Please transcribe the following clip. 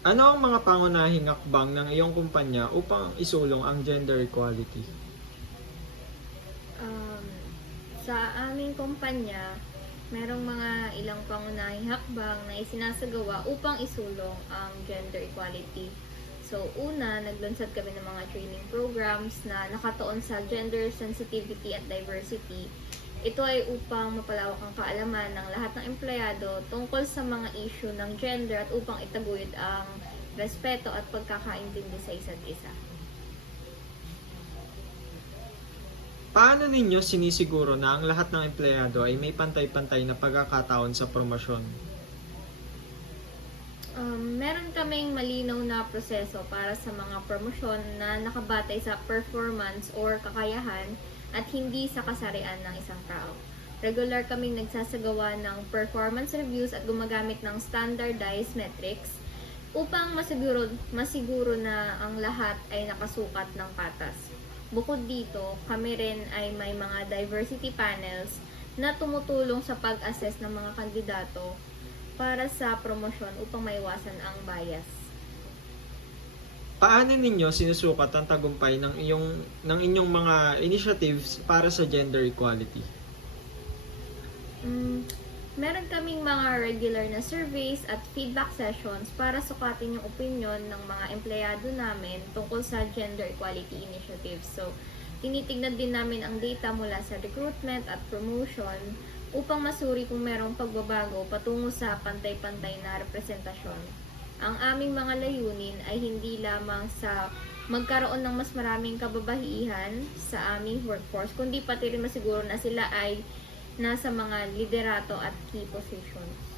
Ano ang mga pangunahing hakbang ng iyong kumpanya upang isulong ang gender equality? Um, sa aming kumpanya, merong mga ilang pangunahing hakbang na isinasagawa upang isulong ang gender equality. So, una, naglunsad kami ng mga training programs na nakatuon sa gender sensitivity at diversity. Ito ay upang mapalawak ang kaalaman ng lahat ng empleyado tungkol sa mga issue ng gender at upang itaguyod ang respeto at pagkakaintindi sa isa't isa. Paano ninyo sinisiguro na ang lahat ng empleyado ay may pantay-pantay na pagkakataon sa promosyon? Meron kaming malinaw na proseso para sa mga promosyon na nakabatay sa performance or kakayahan at hindi sa kasarian ng isang tao. Regular kaming nagsasagawa ng performance reviews at gumagamit ng standardized metrics upang masiguro na ang lahat ay nakasukat ng patas. Bukod dito, kami rin ay may mga diversity panels na tumutulong sa pag-assess ng mga kandidato para sa promosyon upang maiwasan ang bias. Paano ninyo sinusukat ang tagumpay ng inyong mga initiatives para sa gender equality? Meron kaming mga regular na surveys at feedback sessions para sukatin yung opinion ng mga empleyado namin tungkol sa gender equality initiatives. So, tinitignan din namin ang data mula sa recruitment at promotion upang masuri kung merong pagbabago patungo sa pantay-pantay na representasyon. Ang aming mga layunin ay hindi lamang sa magkaroon ng mas maraming kababaihan sa aming workforce, kundi pati rin masiguro na sila ay nasa mga liderato at key positions.